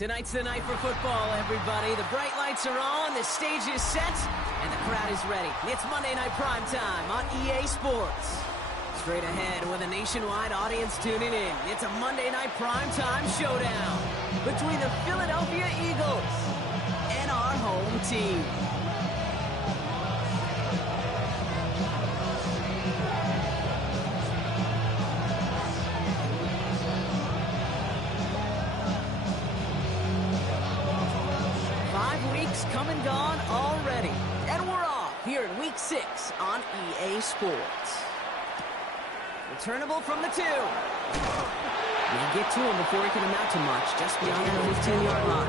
Tonight's the night for football, everybody. The bright lights are on, the stage is set, and the crowd is ready. It's Monday Night Primetime on EA Sports. Straight ahead with a nationwide audience tuning in, it's a Monday Night Primetime showdown between the Philadelphia Eagles and our home team. Come and gone already, and we're off here in Week 6 on EA Sports. Returnable from the 2. May get to him before he can amount to much, just beyond that 15-yard line.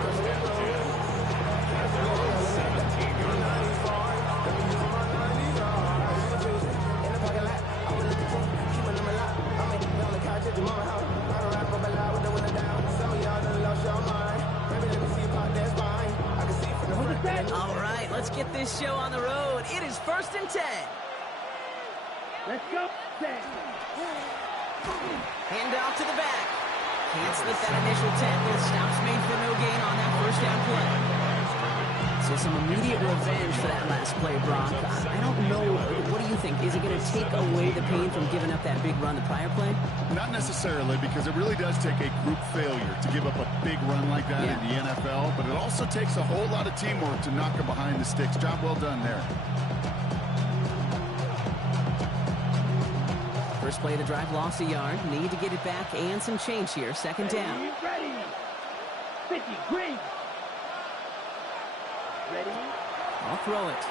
All right, let's get this show on the road. It is 1st and 10. Let's go. Hand off to the back. Can't slip that initial tackle. Stops made for no gain on that first down play. So some immediate revenge for that last play, Brock. I don't know. What do you think? Is it going to take away the pain from giving up that big run the prior play? Not necessarily, because it really does take a group failure to give up a big run like that in the NFL, but it also takes a whole lot of teamwork to knock him behind the sticks. Job well done there. First play of the drive, lost a yard. Need to get it back and some change here. Second down. Ready. 50, green. Ready. I'll throw it.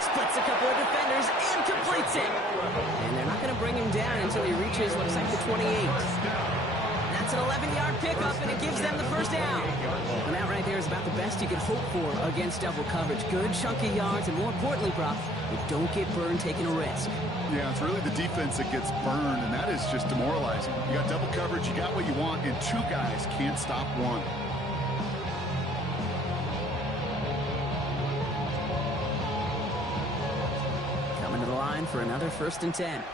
Splits a couple of defenders and completes it. And they're not going to bring him down until he reaches, looks like, the 28. That's an 11-yard pickup, and it gives them the first down. And that right there is about the best you could hope for against double coverage. Good chunky yards, and more importantly, Brock, you don't get burned taking a risk. Yeah, it's really the defense that gets burned, and that is just demoralizing. You got double coverage, you got what you want, and two guys can't stop one. For another 1st and 10.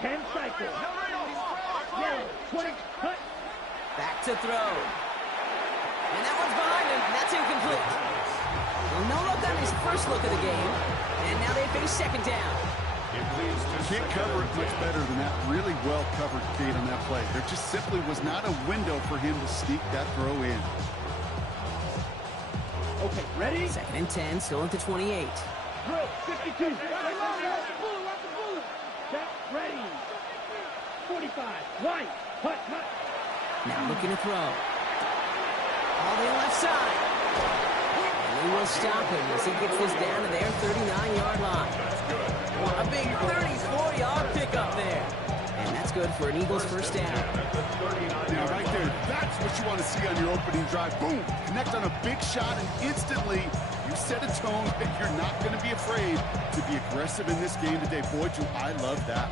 10 cycles. 20, cut. Back to throw. And that one's behind him. That's incomplete. Well, no look on his first look of the game. And now they face second down. Can't cover it much better than that really well-covered feed on that play. There just simply was not a window for him to sneak that throw in. Okay, ready? 2nd and 10, still at the 28. Drill, 52. Set, ready. 45. White. Cut. Now looking to throw. All the left side. And he will stop him as he gets this down to their 39-yard line. A big 34-yard pickup there. And that's good for an Eagles first down. Now, right there, that's what you want to see on your opening drive. Boom! Connect on a big shot, and instantly you set a tone that you're not going to be afraid to be aggressive in this game today. Boy, do I love that.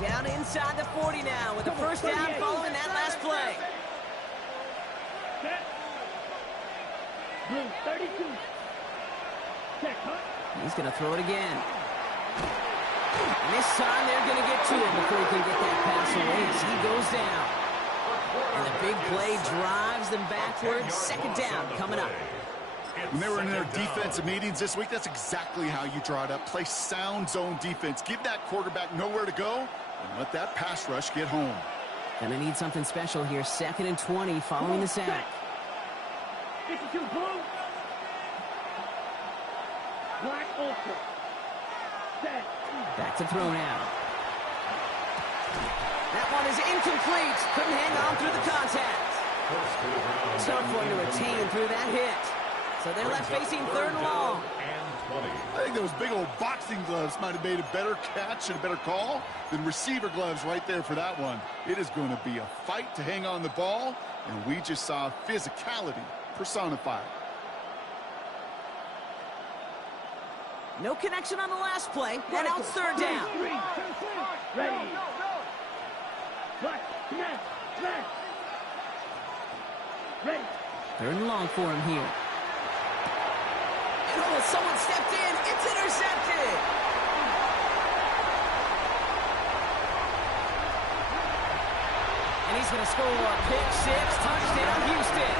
Down inside the 40 now with the first down following that last play. Set. Blue, 32. Set, cut. He's going to throw it again. And this time they're going to get to him before he can get that pass away as he goes down. And the big play drives them backwards. Second down coming up. When they were in their defensive meetings this week, that's exactly how you draw it up. Play sound zone defense. Give that quarterback nowhere to go and let that pass rush get home. Gonna need something special here. 2nd and 20 following the sack. 52, blue. Black ultra. Set. Back to throw now. That one is incomplete. Couldn't hang on through the contact. Tough one to retain through that hit. So they're left facing 3rd and long. I think those big old boxing gloves might have made a better catch and a better call than receiver gloves right there for that one. It is going to be a fight to hang on the ball, and we just saw physicality personified. No connection on the last play, and now it's 3rd down. Ready. Black, left. Ready. 3rd and long for him here. Oh, someone stepped in. It's intercepted. And he's going to score. Pick six. Touchdown, Houston.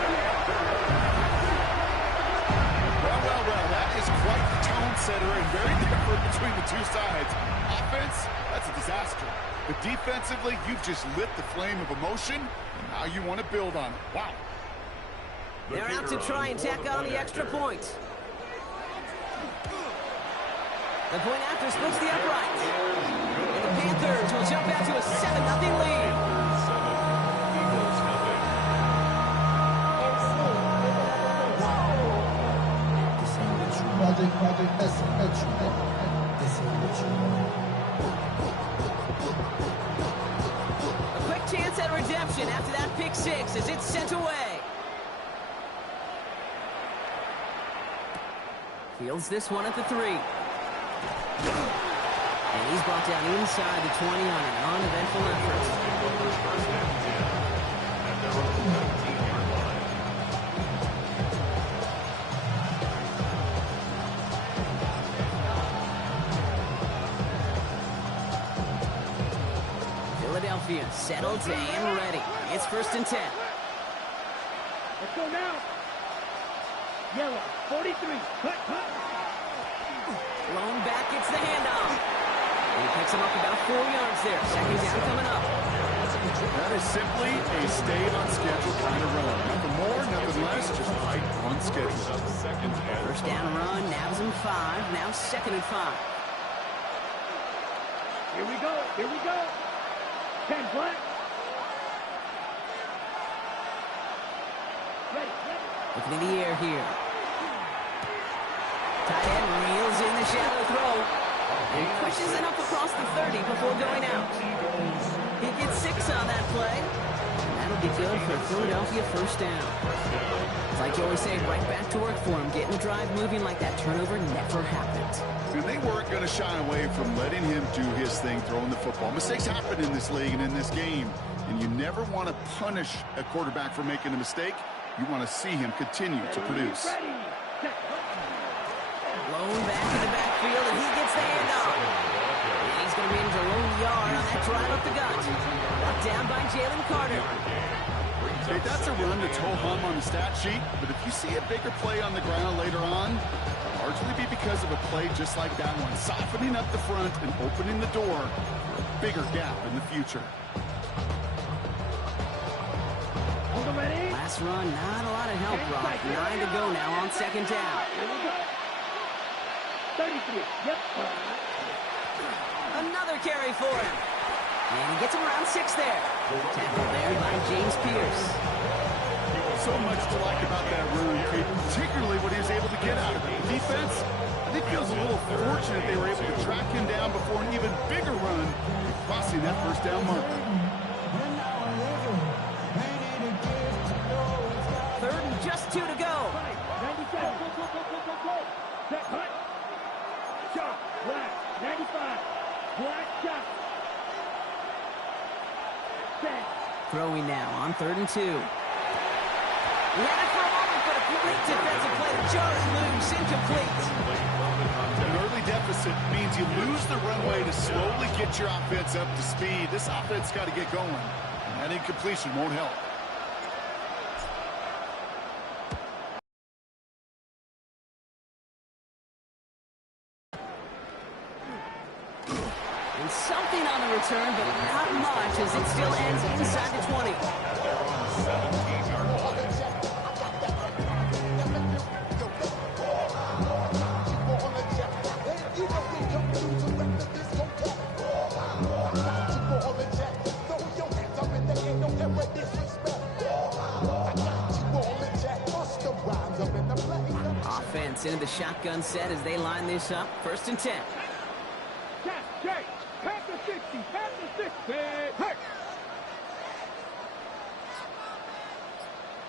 Well, that is quite the tone setter and very different between the two sides. Offense, that's a disaster. But defensively, you've just lit the flame of emotion, and now you want to build on it. Wow. They're out to try and tack on the extra point. The point after splits the upright. And the Panthers will jump out to a 7-0 lead. A quick chance at redemption after that pick six as it's sent away. Fields this one at the 3. And he's brought down inside the 20 on an uneventful effort. Philadelphia settled and ready. It's 1st and 10. Let's go now. Yellow, 43. Cut. Blown back, gets the handoff. And he picks him up about 4 yards there. 2nd down coming up. That is simply a stay on schedule kind of run. Nothing more, nothing less, just right on schedule. 1st down run, nabs him 5. Now 2nd and 5. Here we go. 10 black. Ready. Looking in the air here. Tight end reels in the shallow throw. And pushes it up across the 30 before going out. He gets 6 on that play. And that'll be good for Philadelphia 1st down. It's like you always say, right back to work for him. Getting the drive moving like that turnover never happened. And they weren't going to shy away from letting him do his thing, throwing the football. Mistakes happen in this league and in this game. And you never want to punish a quarterback for making a mistake. You want to see him continue to produce. Blown back in the backfield, and he gets the handoff. And he's going to be into a lone yard on that drive up the gut. Brought down by Jalen Carter. Hey, that's a run that's ho-hum on the stat sheet, but if you see a bigger play on the ground later on, it'll largely be because of a play just like that one, softening up the front and opening the door for a bigger gap in the future. Last run, not a lot of help, Rock. 9 to go now on 2nd down. 33. Yep. Another carry for him. And he gets him around 6 there. Tackled there by James Pierce. So much to like about that run, particularly what he was able to get out of it. Defense, I think feels a little fortunate they were able to track him down before an even bigger run, crossing that 1st down marker. 3rd and just 2 to go. 97. Go. Set, cut. Shot. Black. 95. Black shot. Set. Throwing now on 3rd and 2. He had it for a moment, but a complete defensive play to jar it loose, incomplete. An early deficit means you lose the runway to slowly get your offense up to speed. This offense got to get going, and that incompletion won't help. And something on the return, but not much as it still ends inside the 20. Offense into the shotgun set as they line this up. 1st and 10. Check. Past the 60. Hey.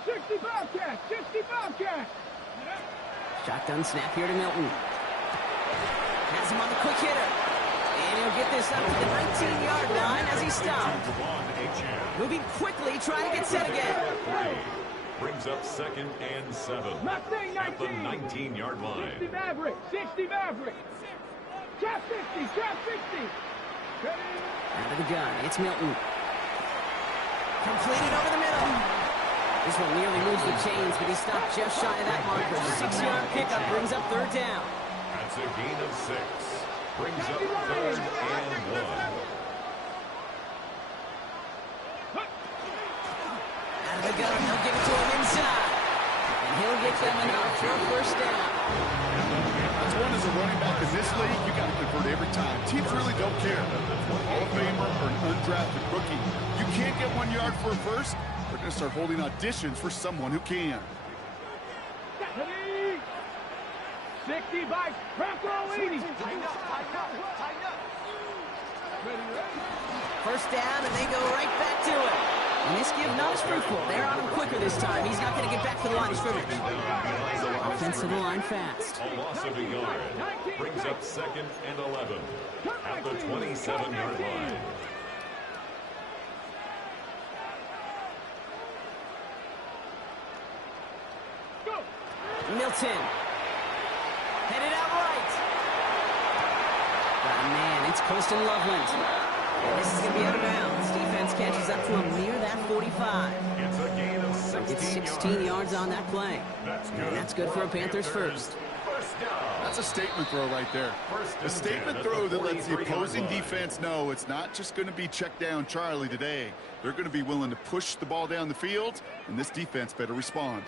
60 Bobcat. Shotgun snap here to Milton. Has him on the quick hitter. And he'll get this up to the 19-yard line as he stopped. Moving quickly, trying to get set again. Brings up 2nd and 7 Mustang at the 19. 19-yard line. 60 Maverick. 60 Maverick. Trap 60. Trap 60. Out of the gun. It's Milton. Completed over the middle. This one nearly moves the chains, but he stopped just shy of that marker. 6-yard pickup brings up 3rd down. That's a gain of 6. Brings up 3rd and 1. Out of the gun, they'll give it to him inside. And he'll get them enough for a 1st down. That's one as a running back in this league, you got to convert every time. Teams really don't care. Hall of Famer or an undrafted rookie. You can't get 1 yard for a first, they're going to start holding auditions for someone who can. 60 by Bronco 80. Tighten up. 1st down, and they go right back to it. And this give not as fruitful. They're on him quicker this time. He's not going to get back to the line of scrimmage. Offensive line fast. A loss of a yard. Brings up 2nd and 11 at the 27-yard line. Milton. Headed out right. Oh, man, it's Colston Loveland. And this is going to be out of bounds. Defense catches up to him near that 45. It's a gain of 16 It's 16 yards on that play. And that's good for a Panthers first. That's a statement throw right there. A statement throw that lets the opposing defense know it's not just going to be check down Charlie today. They're going to be willing to push the ball down the field, and this defense better respond.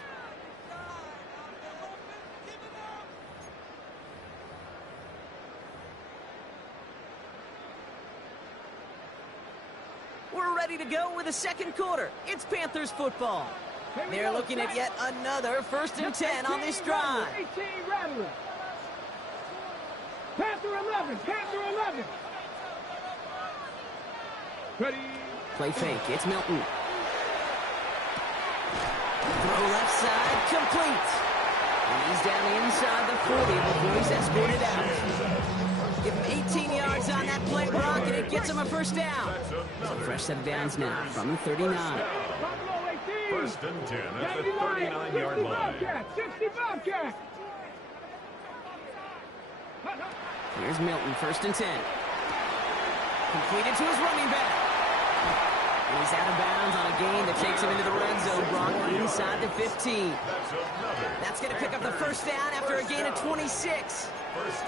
We're ready to go with the 2nd quarter. It's Panthers football. They're looking at yet another 1st and 10 on this drive. 18 Rattler. Panther 11. Panther 11. Ready. Play fake. It's Milton. Throw left side. Complete. And he's down inside the 40 before he's escorted out. Give him 18 yards on that play, Brock, and it gets him a 1st down. So fresh set of downs now from the 39. Buffalo 18. 1st and 10 at the 39-yard line. 60 Bobcat. Here's Milton, 1st and 10. Completed to his running back. And he's out of bounds on a gain that takes him into the red zone, Brock, inside the 15. That's going to pick up the 1st down after a gain of 26.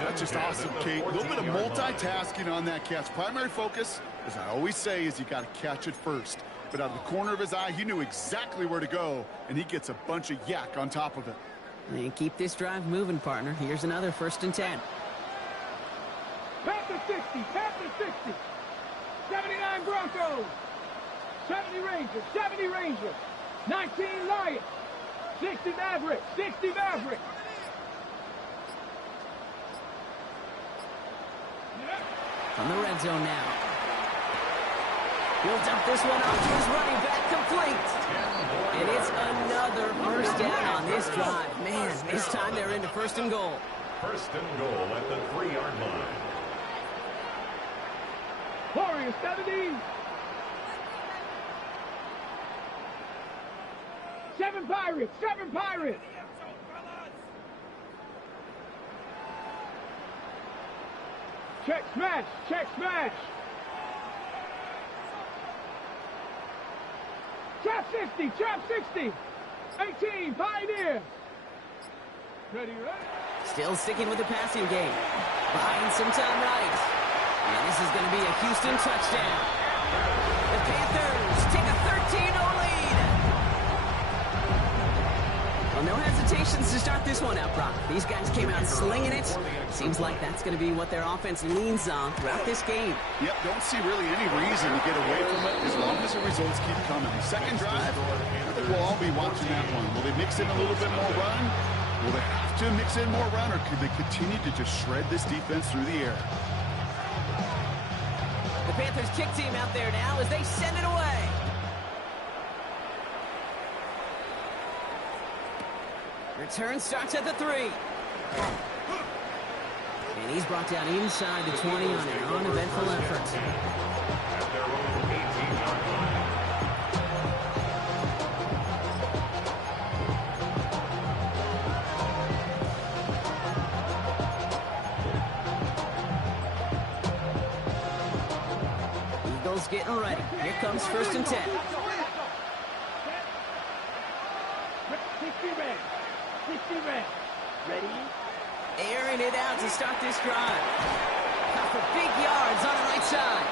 That's just awesome, Kate. A little bit of multitasking on that catch. Primary focus, as I always say, is you got to catch it first. But out of the corner of his eye, he knew exactly where to go, and he gets a bunch of yak on top of it. And keep this drive moving, partner. Here's another 1st and 10. Panther 60. Panther 60. 79 Broncos. 70 Rangers. 70 Rangers. 19 Lions. 60 Maverick. 60 Maverick. From the red zone now. He'll dump this one off to his running back, complete. And it's another 1st down on this drive. Man, this time they're into 1st and goal. 1st and goal at the 3-yard line. Warriors 70. 7 Pirates. 7 Pirates. Check smash. Check smash. Trap 60. Trap 60. 18 Pioneer. Ready, ready. Still sticking with the passing game. Buying some time right. And this is going to be a Houston touchdown. The Panthers take a 13-0 lead. Well, no hesitations to start this one out, Brock. These guys came out slinging it. Seems like that's going to be what their offense leans on throughout this game. Yep, don't see really any reason to get away from it as long as the results keep coming. Second drive, I think we'll all be watching that one. Will they mix in a little bit more run? Will they have to mix in more run, or could they continue to just shred this defense through the air? The Panthers kick team out there now as they send it away. Return starts at the 3. And he's brought down inside the 20 on an uneventful effort. At their own 18-yard line. Eagles getting ready. Here comes 1st and 10. 60 red. 60 red. Ready? Airing it out to start this drive. Got for big yards on the right side.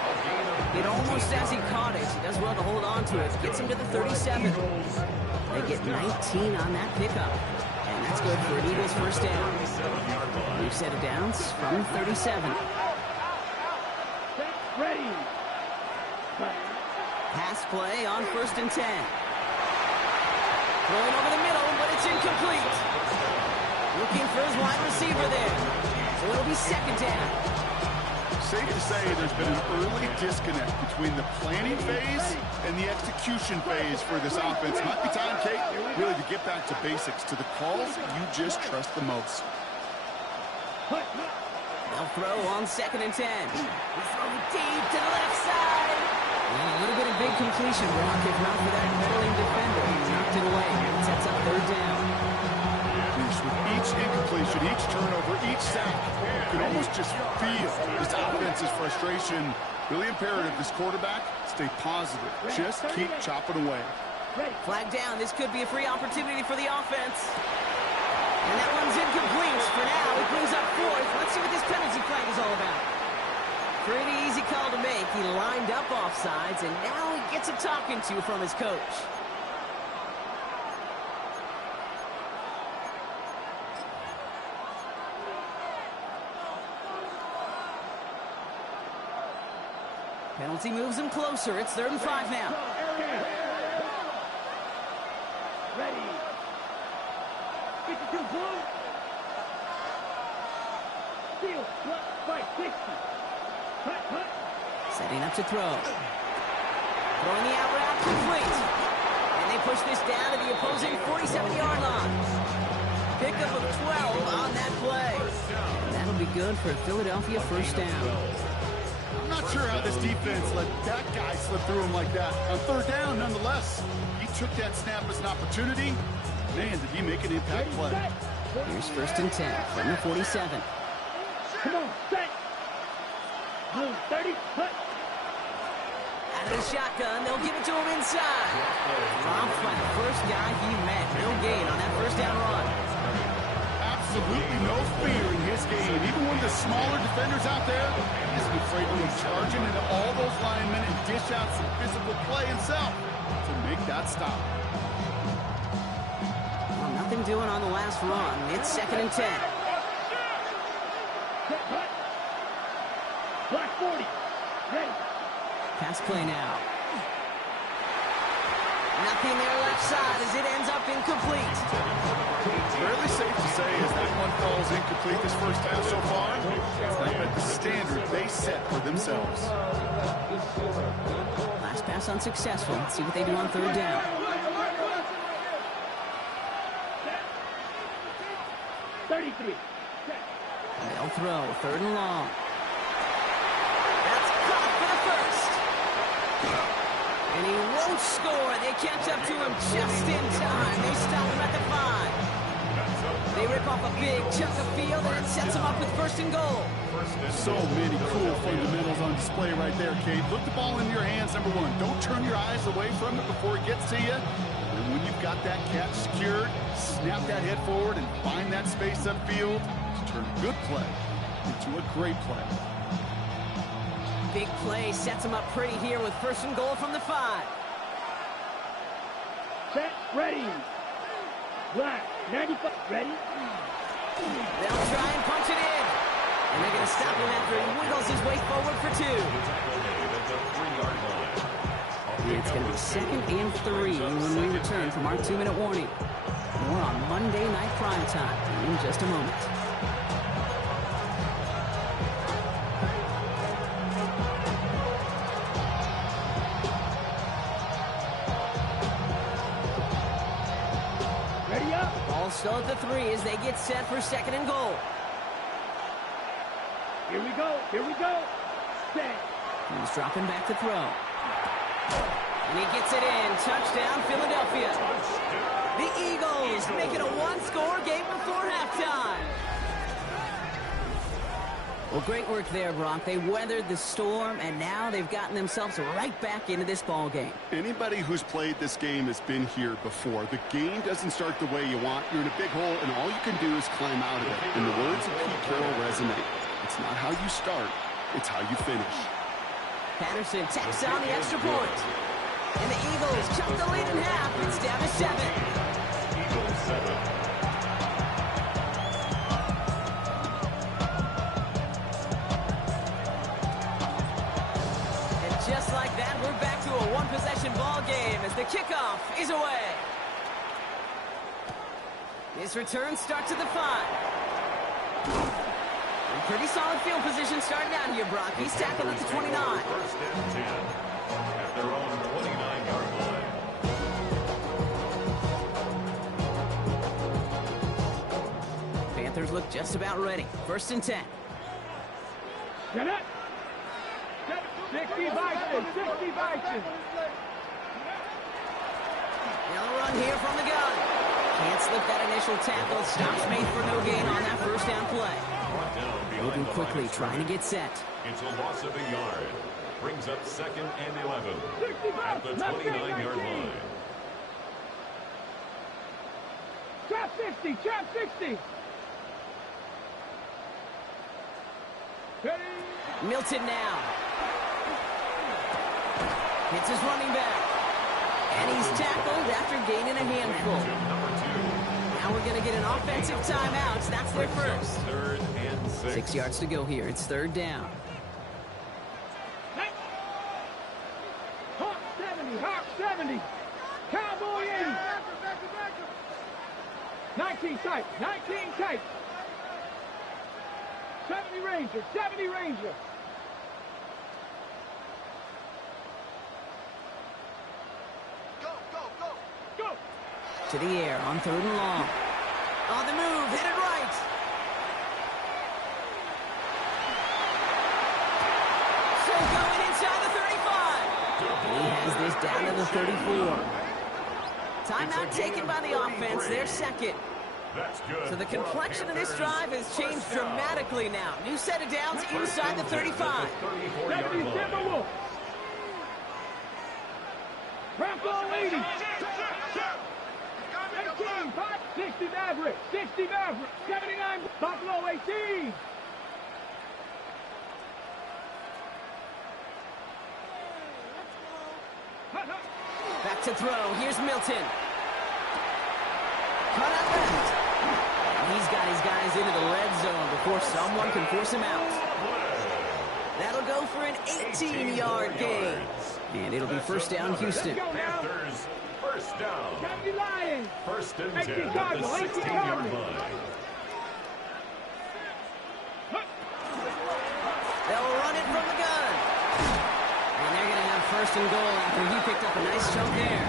It almost as he caught it. He does well to hold on to it. Gets him to the 37. They get 19 on that pickup. And that's good for an Eagles first down. New set of downs from 37. Ready. Pass play on 1st and 10. Throwing over the middle, but it's incomplete. Looking for his wide receiver there. So it'll be 2nd down. Safe to say there's been an early disconnect between the planning phase and the execution phase for this offense. Might be time, Kate, really to get back to basics, to the calls you just trust the most. They'll throw on 2nd and 10. He's throwing deep to the left side. And a little bit of big completion, Brock, if not for that meddling defender. He knocked it away. It sets up 3rd down. With each incompletion, each turnover, each sack, you can almost just feel this offense's frustration. Really imperative, this quarterback, stay positive. Just keep chopping away. Flag down. This could be a free opportunity for the offense. And that one's incomplete for now. It brings up 4th. Let's see what this penalty flag is all about. Pretty easy call to make. He lined up offsides, and now he gets a talking to from his coach. Penalty moves him closer. It's 3rd and 5 now. Ready. 52 blue. Steal. Fight. 60. Hut. Setting up to throw. Throwing the out route complete. And they push this down to the opposing 47-yard line. Pickup of 12 on that play. And that'll be good for a Philadelphia first down. I'm not sure how this defense let that guy slip through him like that. On 3rd down, nonetheless, he took that snap as an opportunity. Man, did he make an impact play. Here's 1st and 10 from the 47. Come on, set. Blue 30. Hut. Out of the shotgun, they'll give it to him inside. Dropped by the first guy he met. No gain on that first down run. Absolutely no fear in his game. Even one of the smaller defenders out there isn't afraid to go charging into all those linemen and dish out some physical play himself to make that stop. Well, nothing doing on the last run. It's 2nd and 10. Black 40. Ready. Pass play now. Nothing there left side as it ends up incomplete. Fairly safe to say as that one falls incomplete this first half so far, it's not at the standard they set for themselves. Last pass unsuccessful. Let's see what they do on 3rd down. They'll throw. 3rd and long. That's caught for the first. And he won't score. They catch up to him just in time. They stop him at the 5. They rip off a big chunk of field, and it sets them up with 1st and goal. So many cool fundamentals on display right there, Kate. Look the ball in your hands, number 1. Don't turn your eyes away from it before it gets to you. And when you've got that catch secured, snap that head forward and find that space upfield to turn a good play into a great play. Big play sets him up pretty here with 1st and goal from the 5. Set. Ready. Black. 95. Ready. They'll try and punch it in. And they're going to stop him after he wiggles his way forward for 2. And it's going to be 2nd and 3 when we return from our 2-minute warning. More on Monday Night Primetime in just a moment. Ready up. Ball still at the 3 as they get set for 2nd and goal. Here we go. Set. He's dropping back to throw. And he gets it in. Touchdown, Philadelphia. The Eagles make it a one-score game before halftime. Well, great work there, Brock. They weathered the storm, and now they've gotten themselves right back into this ball game. Anybody who's played this game has been here before. The game doesn't start the way you want. You're in a big hole, and all you can do is climb out of it. And the words of Pete Carroll resonate. It's not how you start, it's how you finish. Patterson tacks on the extra point. And the Eagles chunk the lead in half. It's down to 7. Eagles 7. Just like that, we're back to a one-possession ball game as the kickoff is away. His return starts at the 5. And pretty solid field position starting out here, Brock. He's tackled at the 29. First and 10 at their own 29-yard line. Panthers look just about ready. First and 10. Get it. 60 Vikings, 60 Vikings. They'll run here from the gun. Can't slip that initial tackle. Stops made for no gain on that first down play. Moving quickly, trying to get set. It's a loss of a yard. Brings up 2nd and 11 at the 29-yard line. Trap 60, trap 60. Ready? Milton now. Hits his running back. And he's tackled after gaining a handful. Now we're going to get an offensive timeout. That's their first. 3rd and 6. 6 yards to go here. It's 3rd down. Hawk 70, Hawk 70. Cowboy 80. 19 tight, 19 tight. 70 Ranger, 70 Ranger. To the air on 3rd and long. On the move, hit it right. So going inside the 35. He has this down to the 34. Timeout taken by the offense, their second. That's good. So the complexion of this drive has changed dramatically now. New set of downs inside the 35. 70 Timberwolves. Bronco 80. 18, 60 Maverick, 60 Maverick, 79 Buffalo 18. Back to throw. Here's Milton. Cut out left. And he's got his guys into the red zone before someone can force him out. That'll go for an 18-yard gain. And it'll be first down, Houston. Panthers, first down. 70 Lions. 1st and 10 at Cardinals, the 18 16-yard Cardinals. line. They'll run it from the gun. And they're going to have first and goal after he picked up a nice chunk there.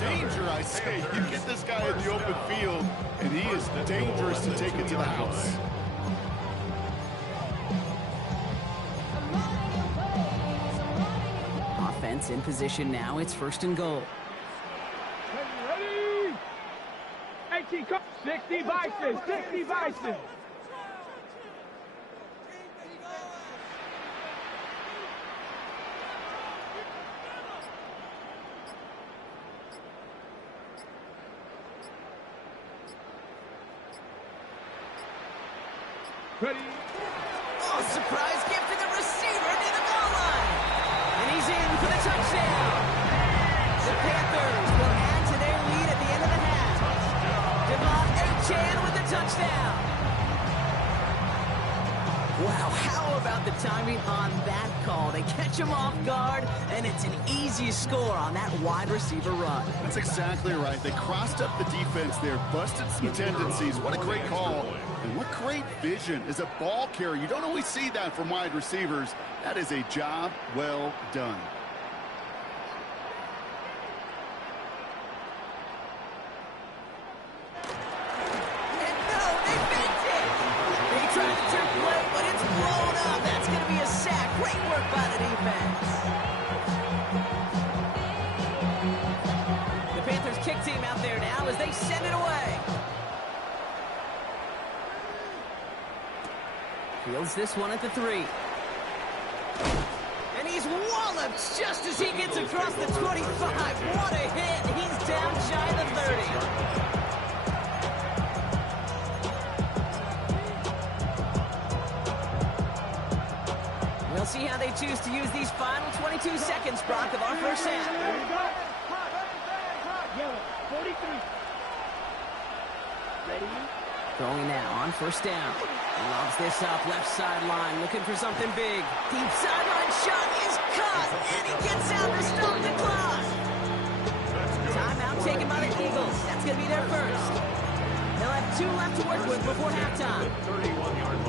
Danger, I say. You get this guy in the open field, and he is dangerous to take it to the house. Offense in position now. It's first and goal. Ready? 18, 60 Bison, 60 Bison. Ready? Oh, surprise gift to the receiver near the goal line. And he's in for the touchdown. The Panthers will add to their lead at the end of the half. Devon Achane with the touchdown. Wow, how about the timing on that call? They catch him off guard, and it's an easy score on that wide receiver run. That's exactly right. They crossed up the defense there, busted some tendencies. What a great call. And what great vision as a ball carrier. You don't always see that from wide receivers. That is a job well done. And no, they faked it. They tried to trick play, but it's blown up. That's going to be a sack. Great work by the defense. The Panthers kick team out there now as they send it away. Fields this one at the 3. And he's walloped just as he gets across the 25. What a hit. He's down shy of the 30. We'll see how they choose to use these final 22 seconds, Brock, of our first half. Yellow, 43. Ready? Throwing now on first down. Lobs this up, left sideline, looking for something big. Deep sideline shot is caught, and he gets out to stop the clock. Timeout taken by the Eagles. That's going to be their first. They'll have 2 left to work with before halftime.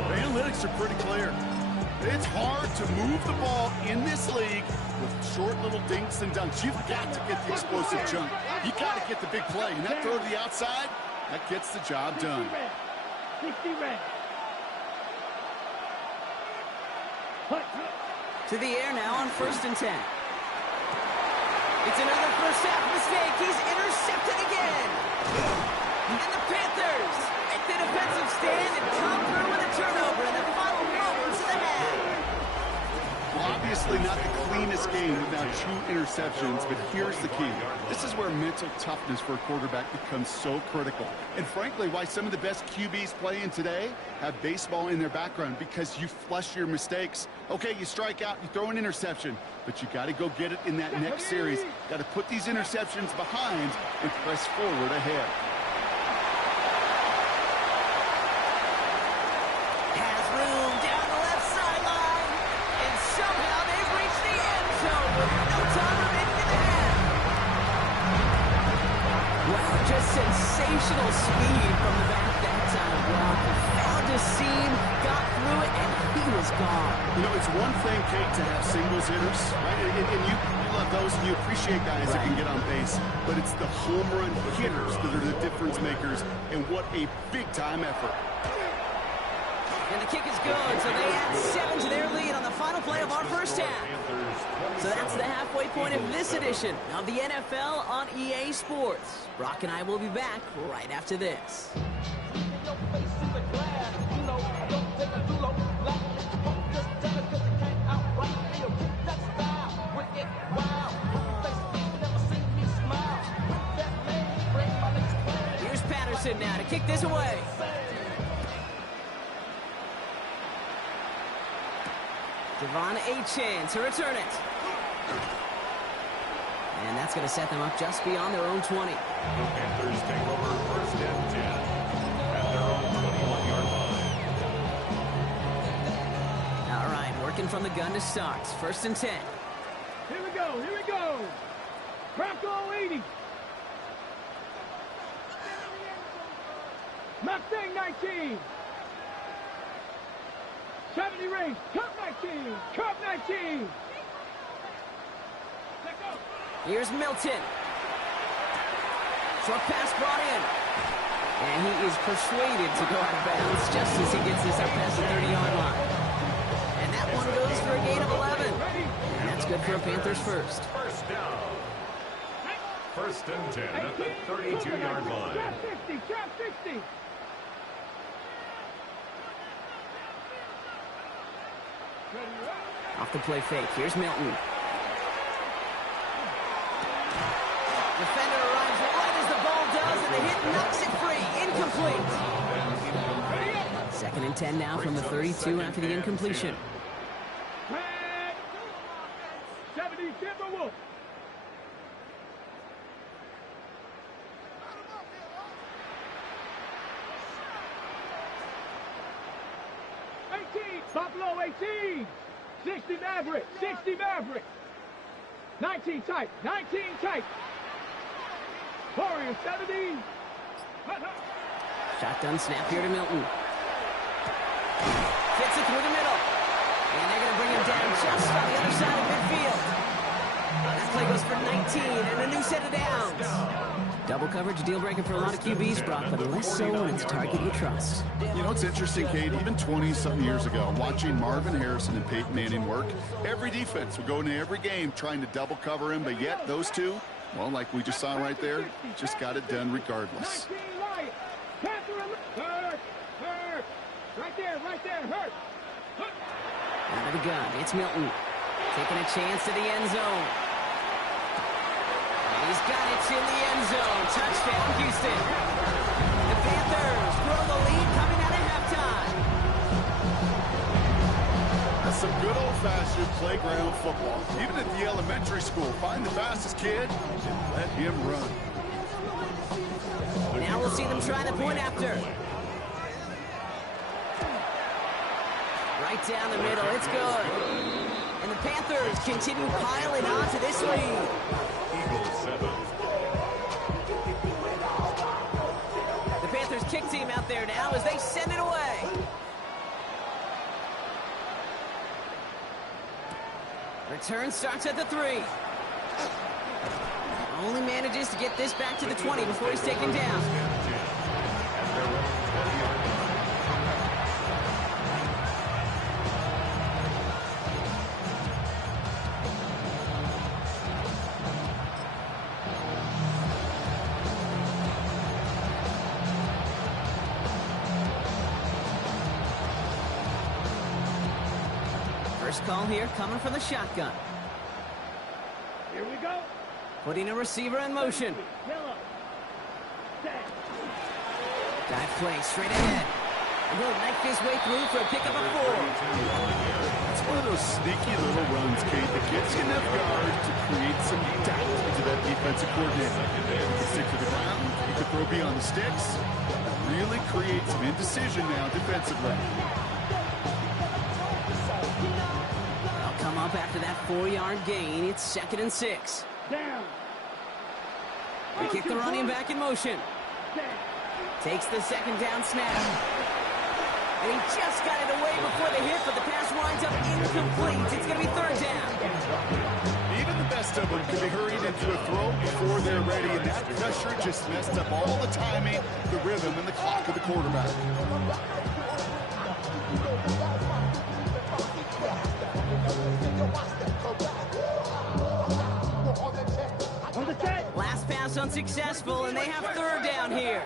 The analytics are pretty clear. It's hard to move the ball in this league with short little dinks and dunks. You've got to get the explosive jump. You got to get the big play. And that throw to the outside, that gets the job done. 60 red. To the air now on first and 10. It's another first half mistake. He's intercepted again. And the Panthers make the defensive stand and come through with a turnover in the final moments of the half. Well, obviously not the cleanest game without 2 interceptions, but here's the key. This is where mental toughness for a quarterback becomes so critical. And frankly, why some of the best QBs playing today have baseball in their background, because you flush your mistakes. Okay, you strike out, you throw an interception, but you got to go get it in that next series. Got to put these interceptions behind and press forward ahead. Has room down the left sideline, and somehow they've reached the end zone with no time remaining in the half. Wow, just sensational speed from the back that time. Wow, found a seam, got through it, and he was gone. You know, it's one thing, Kate, to have singles hitters, right? And you love those, and you appreciate guys that can get on base. But it's the home run hitters that are the difference makers, and what a big-time effort. And the kick is good, so they add 7 to their lead on the final play of our first half. So that's the halfway point of this edition of the NFL on EA Sports. Brock and I will be back right after this. Here's Patterson now to kick this away. Devon Achane to return it. And that's going to set them up just beyond their own 20. The Panthers take over first and 10 at their own 21-yard line. All right, working from the gun to start. First and 10. Here we go, here we go. Bronco 80. Mustang 19. 70 range. Cup 19. Cup 19. Let go. Here's Milton. Short pass brought in. And he is persuaded to go out of bounds just as he gets this up past the 30-yard line. And that one goes for a gain of 11. And that's good for a Panthers first. First down. First and 10 at the 32-yard line. Trap 60. Trap 60. Off the play fake. Here's Milton. Defender arrives right as the ball does, and the hit knocks it free. Incomplete. Second and 10 now from the 32 after the incompletion. 70 Timberwolves. Buffalo 18, 60 Maverick, 60 Maverick, 19 tight, 19 tight, Warriors 70, Shotgun snap here to Milton. Gets it through the middle. And they're going to bring him down just on the other side of midfield. That play goes for 19 and a new set of downs. Double coverage, deal breaker for a lot of QBs, Brock, but less so when it's a target you trust. You know, it's interesting, Kate, even 20-something years ago, watching Marvin Harrison and Peyton Manning work, every defense would go into every game trying to double cover him, but yet those two, well, like we just saw right there, just got it done regardless. 19 Lions, Panther, hurt, right there, hurt. Out of the gun, it's Milton. Taking a chance to the end zone. And he's got it in the end zone. Touchdown, Houston. The Panthers grow the lead coming out of halftime. That's some good old-fashioned playground football. Even at the elementary school, find the fastest kid and let him run. Now we'll see them try the point after. Right down the middle, it's good. And the Panthers continue piling on to this lead. Eagles 7. The Panthers kick team out there now as they send it away. Return starts at the 3. Only manages to get this back to the 20 before he's taken down. First call here coming from the shotgun. Here we go. Putting a receiver in motion. Dive play straight ahead. And he'll knife his way through for a pickup of 4. It's one of those sneaky little runs, Kate, that gets you enough yards to create some doubt into that defensive coordinator. You can stick to the ground, you can throw beyond the sticks, really create some indecision now defensively. They'll come up after that 4-yard gain. It's 2nd and 6. Down. They kick the running back in motion. Takes the 2nd down snap. And he just got it away before the hit, but the pass winds up incomplete. It's going to be 3rd down. Even the best of them can be hurried into a throw before they're ready, and that pressure just messed up all the timing, the rhythm, and the clock of the quarterback. On the set. Last pass unsuccessful, and they have 3rd down here.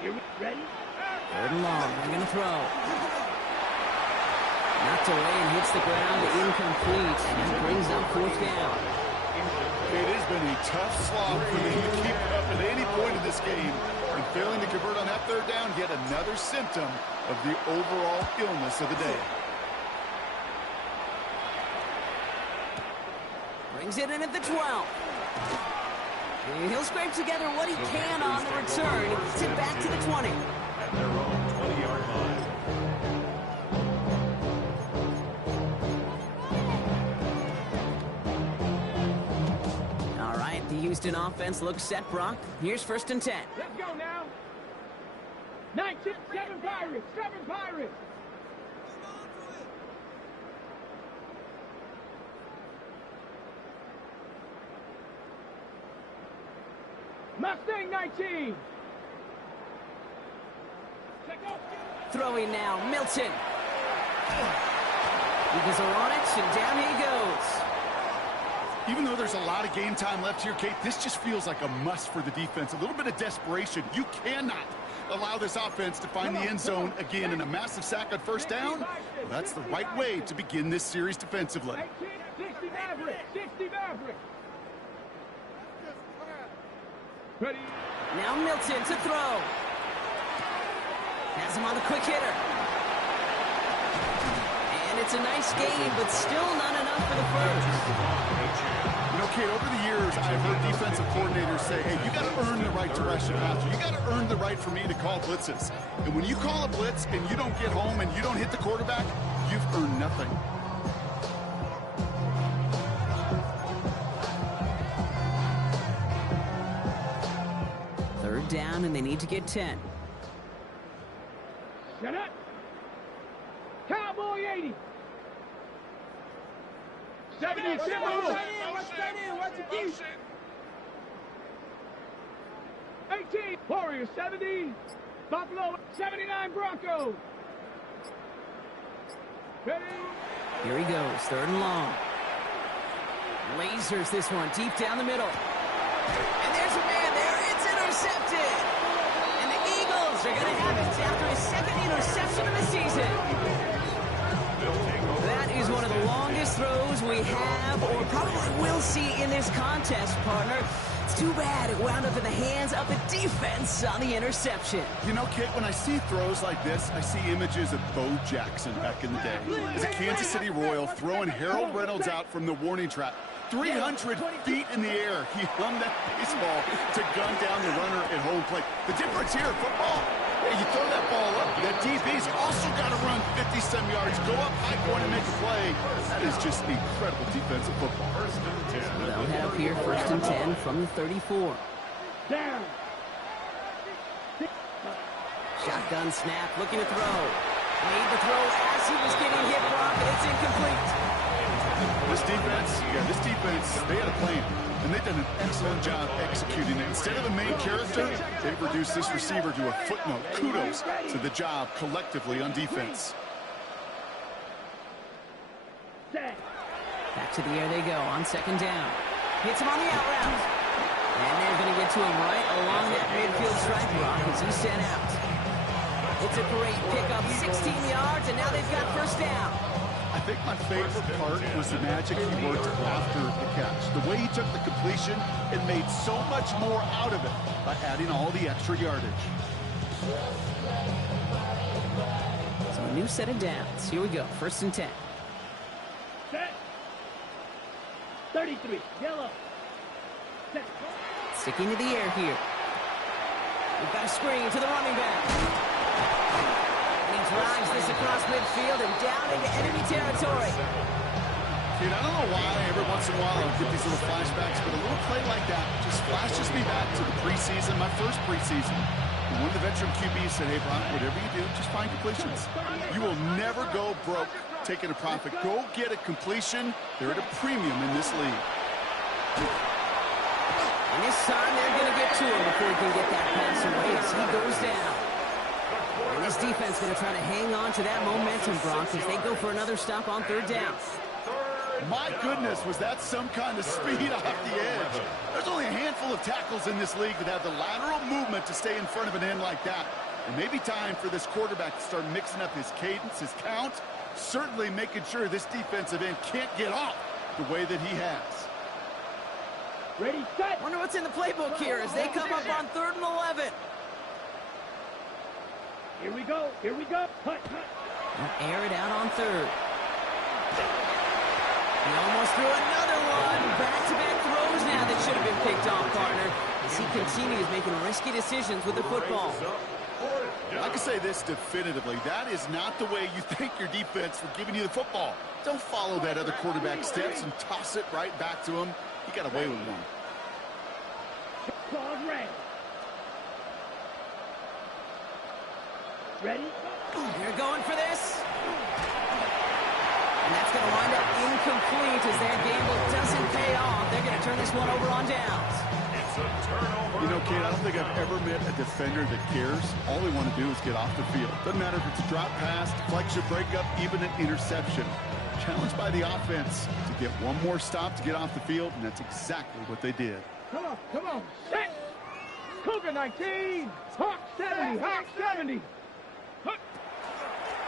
Here we ready? 3rd and long. They're going to throw. Knocked away and hits the ground, incomplete, and that brings up 4th down. It has been a tough slog for them to keep up at any point in this game, and failing to convert on that 3rd down, yet another symptom of the overall illness of the day. Brings it in at the 12. And he'll scrape together what he can on the return. Gets it back to the 20. At their own 20-yard line. All right, the Houston offense looks set, Brock. Here's 1st and 10. Let's go now. 19, 7 Pirates, 7 Pirates. Mustang 19. Throwing now, Milton. Eagles are on it, and down he goes. Even though there's a lot of game time left here, Kate, this just feels like a must for the defense. A little bit of desperation. You cannot allow this offense to find the end zone again, in a massive sack on 1st down. Well, that's the right way to begin this series defensively. 60 Maverick, 60 Maverick. Ready? Now Milton to throw. Has him on the quick hitter. And it's a nice game, but still not enough for the 1st. You know, Kate, over the years, I've heard defensive coordinators say, hey, you got to earn the right to rush the passer. You got to earn the right for me to call blitzes. And when you call a blitz and you don't get home and you don't hit the quarterback, you've earned nothing. Third down, and they need to get 10. Shut up. Cowboy 80. 70, watch that in, watch the key. 18, Warriors 70, Buffalo 79 Broncos. Ready? Here he goes, 3rd and long. Lasers this one deep down the middle. And there's a man there, it's intercepted. And the Eagles are going to have it after his second interception of the season. That is one of the longest throws we have or probably will see in this contest, partner. It's too bad it wound up in the hands of the defense on the interception. You know, Kit, when I see throws like this, I see images of Bo Jackson back in the day. As a Kansas City Royal throwing Harold Reynolds out from the warning track. 300 feet in the air, he hung that baseball to gun down the runner at home plate. The difference here, football, you throw that ball up, that DB's also got to run 50-some yards, go up high point and make a play. That is just incredible defensive football. First and 10. They'll head up here, first and 10 from the 34. Down. Shotgun snap, looking to throw. Made the throw as he was getting hit, Brock, and it's incomplete. This defense, they had a plan, and they've done an excellent job executing it. Instead of a main character, they've reduced this receiver to a footnote. Kudos to the job collectively on defense. Back to the air they go on second down. Hits him on the out route. And they're going to get to him right along that midfield stripe, Brock, as he's sent out. It's a great pickup, 16 yards, and now they've got first down. I think my favorite part was the magic he worked after the catch. The way he took the completion and made so much more out of it by adding all the extra yardage. So a new set of downs. Here we go, first and 10. Set. 33. Yellow. Set. Sticking to the air here. We've got a screen to the running back. And he drives this across midfield and down into enemy territory. Dude, I don't know why every once in a while I get these little flashbacks, but a little play like that just flashes me back to the preseason, my first preseason. And one of the veteran QBs said, hey, Brock, whatever you do, just find completions. You will never go broke taking a profit. Go get a completion. They're at a premium in this league. And this time they're going to get to him before he can get that pass away as he goes down. And this defense going to try to hang on to that momentum, Brock, as they go for another stop on third down. My goodness, was that some kind of speed off the edge. There's only a handful of tackles in this league that have the lateral movement to stay in front of an end like that. It may be time for this quarterback to start mixing up his cadence, his count, certainly making sure this defensive end can't get off the way that he has. Ready, set. Wonder what's in the playbook here as they come up on 3rd and 11. Here we go. Here we go. Hut, hut. They'll air it out on 3rd. He almost threw another one. Back-to-back throws now that should have been picked off, partner, as he continues making risky decisions with the football. I can say this definitively. That is not the way you thank your defense for giving you the football. Don't follow that other quarterback steps and toss it right back to him. He got away with one. Claws red. Ready? They're going for this. And that's going to wind up incomplete as their gamble doesn't pay off. They're going to turn this one over on downs. It's a turnover. You know, Kate, I don't think I've ever met a defender that cares. All they want to do is get off the field. Doesn't matter if it's a drop pass, deflection, breakup, even an interception. Challenged by the offense to get one more stop to get off the field, and that's exactly what they did. Come on, come on. Set. Cougar 19. Hawk 70. Hawk 70. Hut.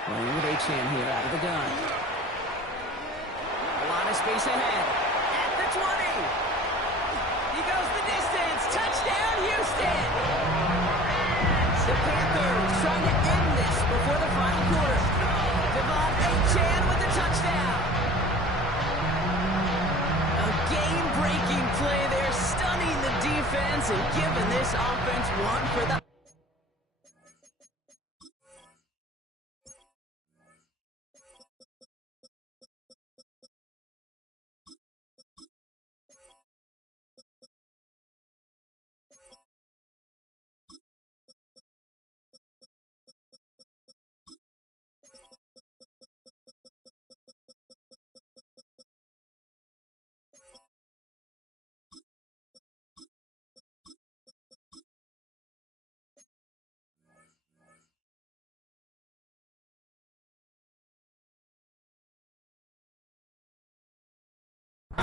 Playing with Achane here out of the gun. A lot of space ahead. At the 20. He goes the distance. Touchdown, Houston. The Panthers trying to end this before the final quarter. Devon Achane with the touchdown. A game-breaking play there, stunning the defense and giving this offense one for the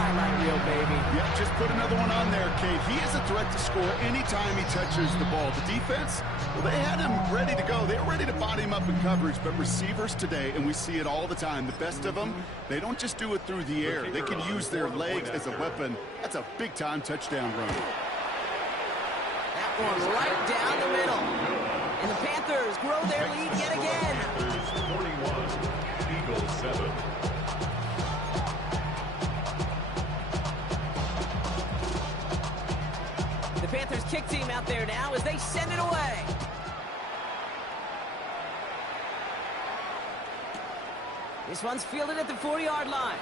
highlight reel, baby. Yeah, just put another one on there, Kate. He is a threat to score anytime he touches the ball. The defense, well, they had him ready to go. They were ready to body him up in coverage, but receivers today, and we see it all the time, the best of them, they don't just do it through the air. They can use their legs as a weapon. That's a big-time touchdown run. That one right down the middle. And the Panthers grow their lead yet again. 41, Eagles 7. The Panthers kick team out there now as they send it away. This one's fielded at the 40-yard line.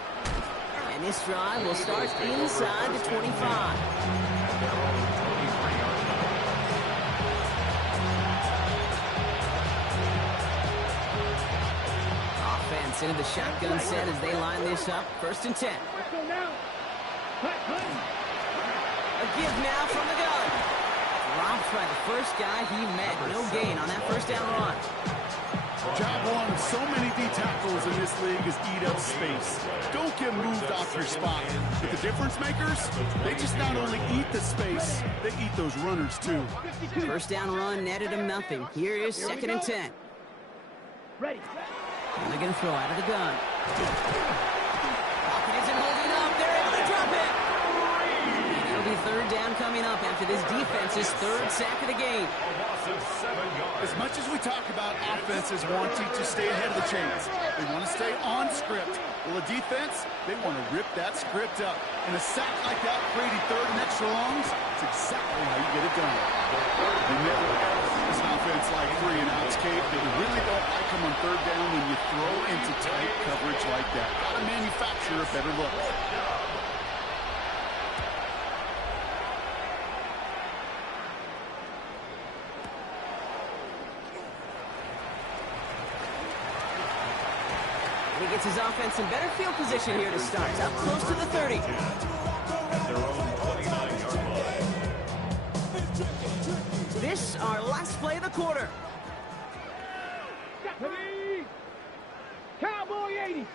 And this drive will start inside the 25. Offense into the shotgun set as they line this up. 1st and 10. A give now from the gun. Dropped by the first guy he met. No gain on that 1st down run. Job one of so many D tackles in this league is eat up space. Don't get moved off your spot. But the difference makers, they just not only eat the space, they eat those runners too. 1st down run netted him nothing. Here is 2nd and 10. Ready. And they're going to throw out of the gun. Pocket isn't holding up. They're able to drop it. And it'll be 3rd down coming up after this defense's 3rd sack of the game. As much as we talk about offenses wanting to stay ahead of the chains, they want to stay on script. Well, the defense, they want to rip that script up. And a sack like that, creating 3rd and extra longs, it's exactly how you get it done. You never ever this offense like 3 and outs, Kate. They really don't like them on 3rd down when you throw into tight coverage like that. Got to manufacture a better look. He gets his offense in better field position here to start. Up close to the 30. At their own 29-yard line. This, our last play of the quarter. Ready. Cowboy 80.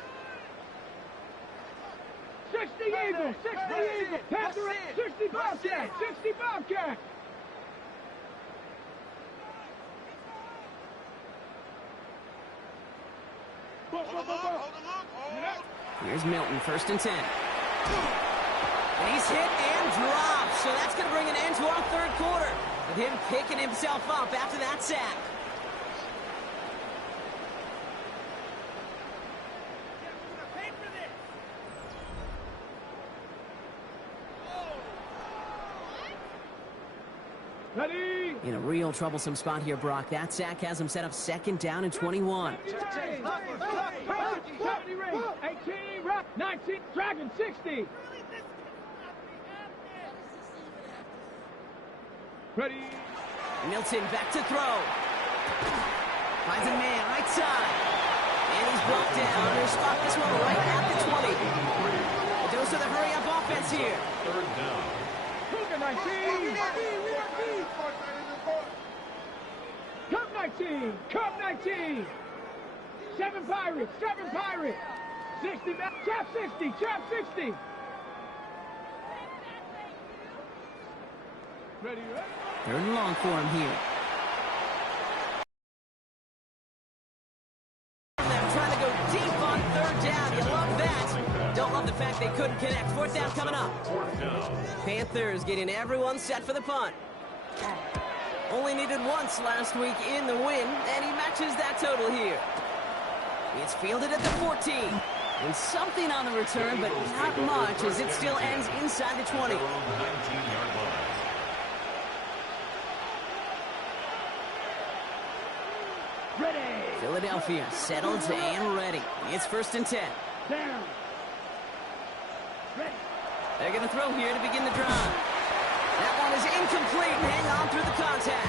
60 Eagles. 60 Eagles. Panther 60 Bobcat. 60 Bobcat. Here's Milton, 1st and 10. And he's hit and dropped. So that's going to bring an end to our 3rd quarter, with him picking himself up after that sack. Ready. In a real troublesome spot here, Brock. That sack has him set up 2nd down and 21. 70 range. 18 right. 19 Dragon 60. Ready. Milton back to throw. Finds a man right side. And he's brought down. They'll spot this one right at the 20. A dose of the hurry-up offense here. 3rd down. Cougar 19. Cup 19. Cup 19. 7 Pirates. 7 Pirates. 60. Chap 60. Chap 60. Ready. 3rd and long for him here. They're trying to go deep on 3rd down. You love that. Don't love the fact they couldn't connect. 4th down coming up. 4th down. Panthers getting everyone set for the punt. Only needed once last week in the win, and he matches that total here. It's fielded at the 14. And something on the return, but not much, as it still ends inside the 20. Their own 19-yard line. Ready. Philadelphia settled and ready. It's 1st and 10. Down. Ready. They're going to throw here to begin the drive. That one is incomplete. Hang on through the contact.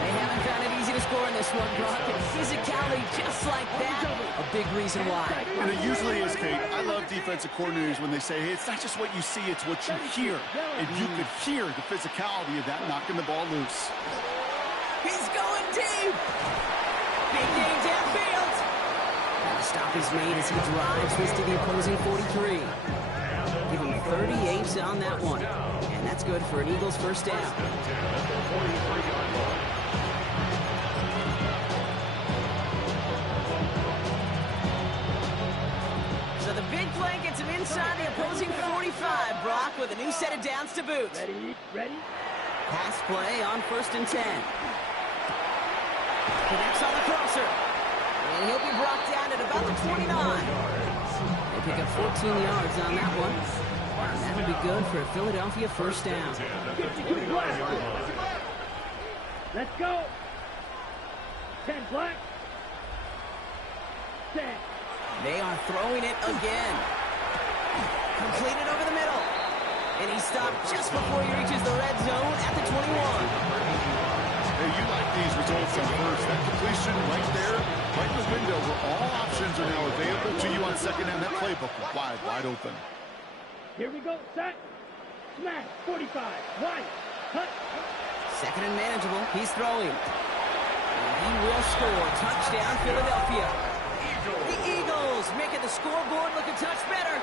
They haven't found it easy to score in this one, Brock. And physicality just like that, a big reason why. And it usually is, Kate. I love defensive coordinators when they say, hey, it's not just what you see, it's what you hear. And you could hear the physicality of that knocking the ball loose. He's going deep. Big game downfield. And the stop is made as he drives this to the opposing 43. Give him 38 on that one. And that's good for an Eagles first down. So the big play gets him inside the opposing 45, Brock, with a new set of downs to boot. Ready? Pass play on 1st and 10. Connects on the crosser. And he'll be brought down at about the 29. They pick up 14 yards on that one. And that'll be good for a Philadelphia first down. Let's go. 10 black. 10. They are throwing it again. Completed over the middle. And he stopped just before he reaches the red zone at the 21. Hey, you like these results on first. That completion right there, right in the window where all options are now available to you on second down. That playbook wide open. Here we go. Set. Smash. 45. Wide. Cut. Second and manageable. He's throwing. And he will score. Touchdown, Philadelphia. The Eagles making the scoreboard look a touch better.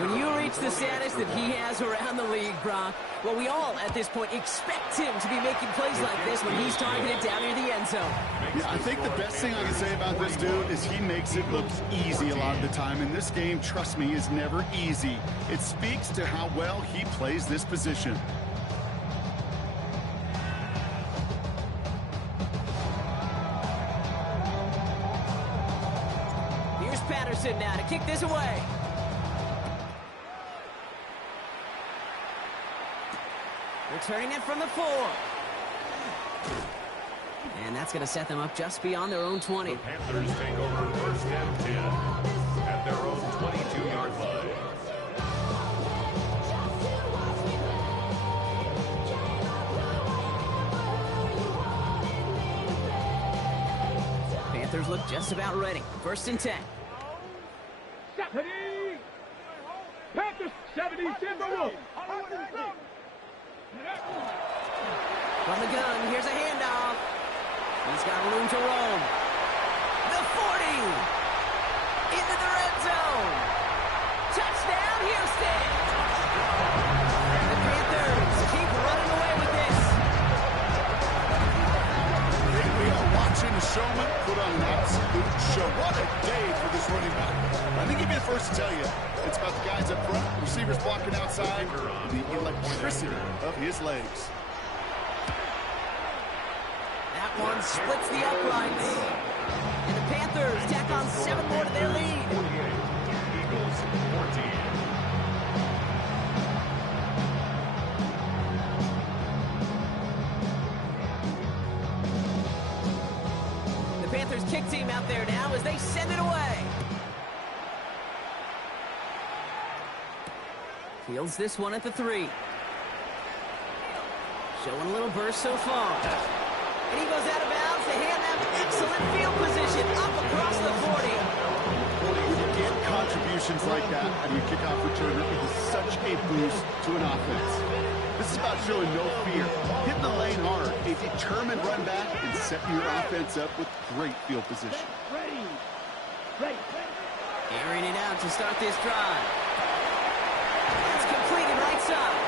When you reach the status that he has around the league, Brock, well, we all at this point expect him to be making plays like this when he's targeted down near the end zone. Yeah, I think the best thing I can say about this dude is he makes it look easy a lot of the time. And this game, trust me, is never easy. It speaks to how well he plays this position. Here's Patterson now to kick this away. Returning it from the 4. And that's going to set them up just beyond their own 20. The Panthers take over 1st and 10 at their own 22-yard line. Panthers look just about ready. 1st and 10. 70. Panthers 70. Timberwolves. From the gun, here's a handoff. He's got room to roam. The 40. Into the red zone. Touchdown, Houston. The Panthers keep running away with this. We are watching a showman put on an absolute show. What a day for this running back. I think he'd be the first to tell you. It's about the guys up front, receivers blocking outside, and the electricity of his legs. That one splits the uprights. And the Panthers tack on 7 more to their lead. 48. Eagles 14. The Panthers kick team out there now as they send it away. Fields this one at the 3. Showing a little burst so far. And he goes out of bounds to hand them excellent field position up across the 40. When you get contributions like that out of your kickoff returner, it is such a boost to an offense. This is about showing no fear, hitting the lane hard, a determined run back, and setting your offense up with great field position. Ready. Airing it out to start this drive. It's completed right side.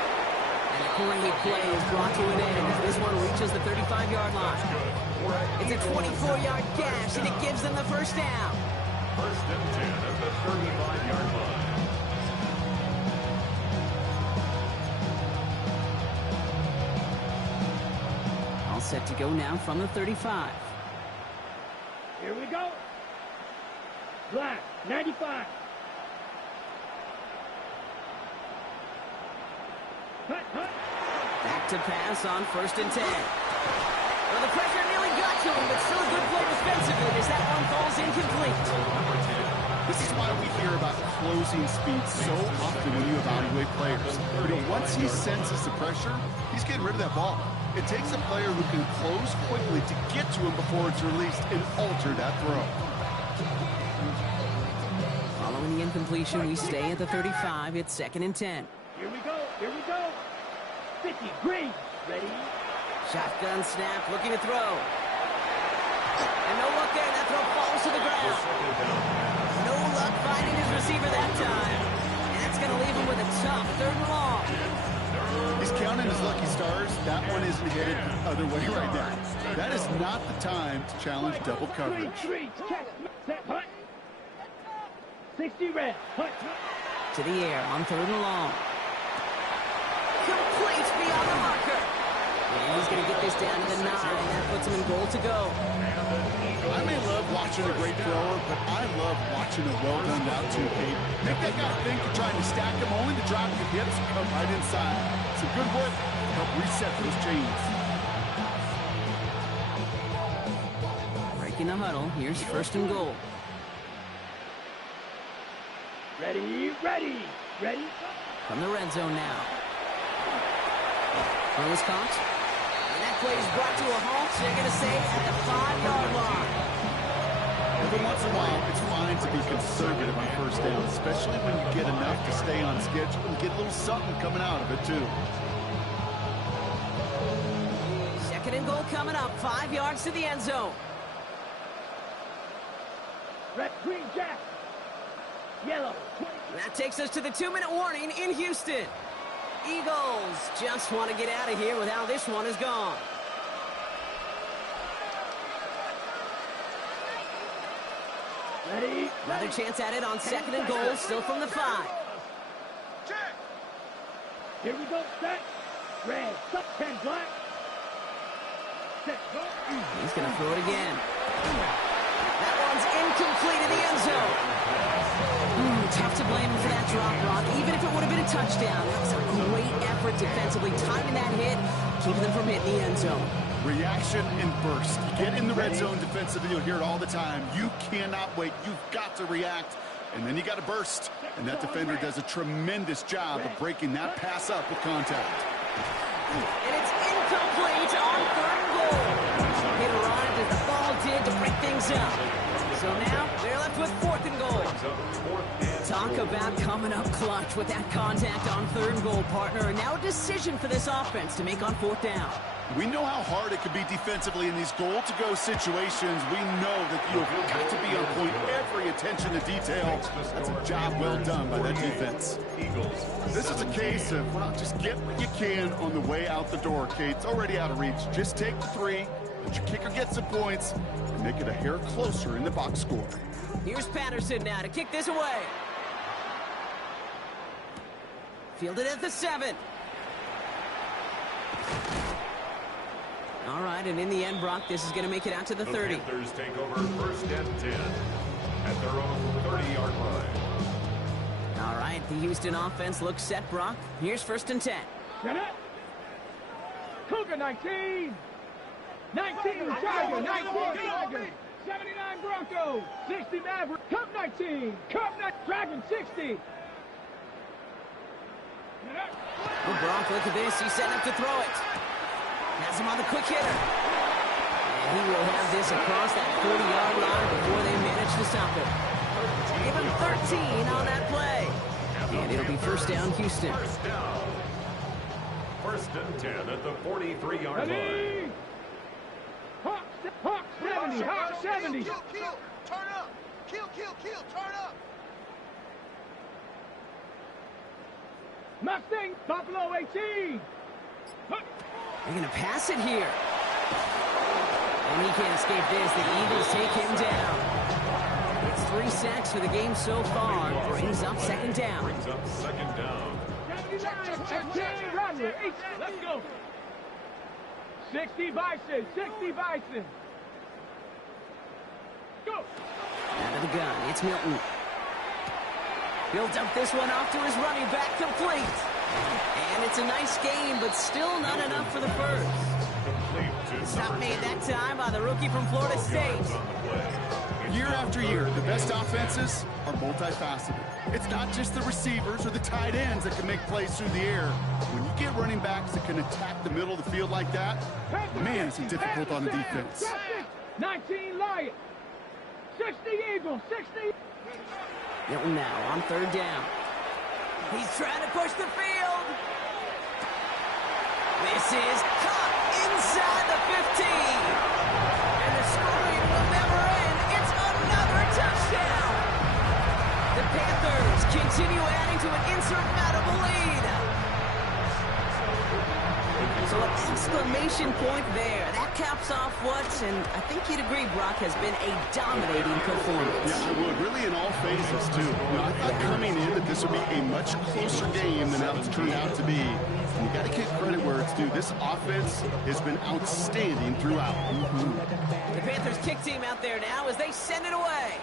And a great play is brought to an end as this one reaches the 35-yard line. It's a 24-yard gash, and it gives them the first down. 1st and 10 at the 35-yard line. All set to go now from the 35. Here we go. Black. 95. Cut. Back to pass on 1st and 10. Well, the pressure nearly got to him, but still a good play defensively as that one falls incomplete. This is why we hear about closing speed so often when you evaluate players. Once he senses the pressure, he's getting rid of that ball. It takes a player who can close quickly to get to him before it's released and alter that throw. Following the incompletion, we stay at the 35. It's 2nd and 10. Here we go. 50. Green. Ready. Shotgun snap, looking to throw. And no luck there. That throw falls to the ground. No luck finding his receiver that time. And that's going to leave him with a tough 3rd and long. He's counting his lucky stars. That one isn't headed the other way right now. That is not the time to challenge double coverage. 60 red. To the air on 3rd and long. Complete beyond the marker. And he's going to get this down to the 9. That puts him in goal to go. I may love watching a great thrower, but I love watching a well-done route too, Pete. Make that guy think you're trying to stack him only to drop your hips and come right inside. Some good work to help reset those chains. Breaking the huddle. Here's 1st and goal. Ready, ready, ready. From the red zone now. Throw is caught. And that play is brought to a halt. So they're going to say at the 5-yard line. Every once in a while, it's fine to be conservative on 1st down, especially when you get enough to stay on schedule and get a little something coming out of it, too. 2nd and goal coming up. 5 yards to the end zone. Red, green, jack. Yellow. That takes us to the 2-minute warning in Houston. Eagles just want to get out of here with how this one is gone. Ready. Another chance at it on 2nd and goal, still from the 5. Here we go. Set. Red. 10 black. Set. Go. He's going to throw it again. That one's incomplete in the end zone. Tough to blame him for that drop, Brock. Even if it would have been a touchdown, that was a great effort defensively, timing that hit, keeping them from hitting the end zone. Reaction and burst. You get in the red zone defensively, you'll hear it all the time. You cannot wait. You've got to react, and then you got to burst. And that defender does a tremendous job of breaking that pass up with contact. And it's incomplete on 3rd and goal. It arrived as the ball did to break things up. So now they're left with 4th and goal. Talk about coming up clutch with that contact on 3rd and goal, partner. And now a decision for this offense to make on 4th down. We know how hard it can be defensively in these goal-to-go situations. We know that you've got to be on point. Every attention to detail. That's a job well done by that defense. This is a case of, well, just get what you can on the way out the door, Kate. It's already out of reach. Just take the 3, let your kicker get some points, and make it a hair closer in the box score. Here's Patterson now to kick this away. Fielded at the 7. All right, and in the end, Brock, this is going to make it out to the 30. The Panthers take over 1st and 10 at their own 30-yard line. All right, the Houston offense looks set, Brock. Here's 1st and 10. Get it. Cougar 19. 19 Tiger. 19 Tiger. 79 Broncos. 60 Maverick. Cup 19. Cup 19. Dragon 60. Well, Brock, look at this. He's setting up to throw it. Has him on the quick hitter. And he will have this across that 40-yard line before they manage to stop it. Give him 13 on that play. And it'll be 1st down, Houston. 1st down. 1st and 10 at the 43-yard line. Hawk 70. Hawk 70. Kill, turn up. Kill, turn up. Mustang, Buffalo 18. They're going to pass it here. And he can't escape this. The Eagles take him down. It's 3 sacks for the game so far. Brings up 2nd down. Brings up 2nd down. 79, Rodney. Let's go. 60 Bison. 60 Bison. Go. Out of the gun. It's Milton. He'll dump this one off to his running back, complete. And it's a nice game, but still not enough for the first. Stop made that time by the rookie from Florida State. Year after year, the best offenses are multifaceted. It's not just the receivers or the tight ends that can make plays through the air. When you get running backs that can attack the middle of the field like that, man, it's difficult on the defense. 19 Lions. 60 Eagles. 60. Milton now on 3rd down. He's trying to push the field. This is caught inside the 15. And the scoring will never end. It's another touchdown. The Panthers Panthers continue adding to an insurmountable lead. So an exclamation point there. That caps off what, and I think you'd agree, Brock, has been a dominating performance. Yeah, I would. Really in all phases, too. You know, I thought coming in that this would be a much closer game than how it's turned out to be. And you got to give credit where it's due. This offense has been outstanding throughout. The Panthers kick team out there now as they send it away.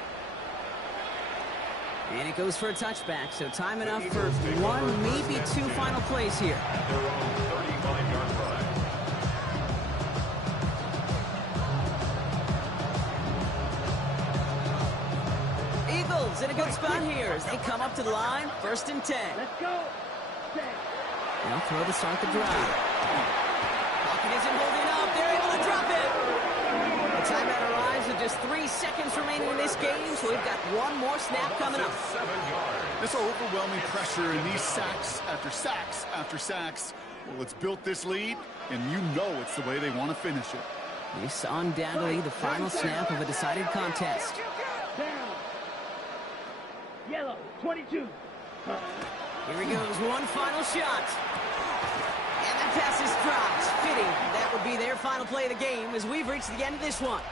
And it goes for a touchback, so time enough for one, maybe two final plays here. At their own 35-yard line. Eagles in a good spot here as they come up to the line, 1st and 10. Let's go. They'll throw to start the drive. Pocket isn't holding up. They're able to drop it. The timeout arrives with just 3 seconds remaining in this game, so we've got one more snap coming up. 7 yards. This overwhelming pressure and these sacks after sacks after sacks. Well, it's built this lead, and you know it's the way they want to finish it. This undoubtedly the final snap of a decided contest. Down. Yellow, 22. Here he goes, one final shot. And that pass is dropped. Fitting. That would be their final play of the game as we've reached the end of this one.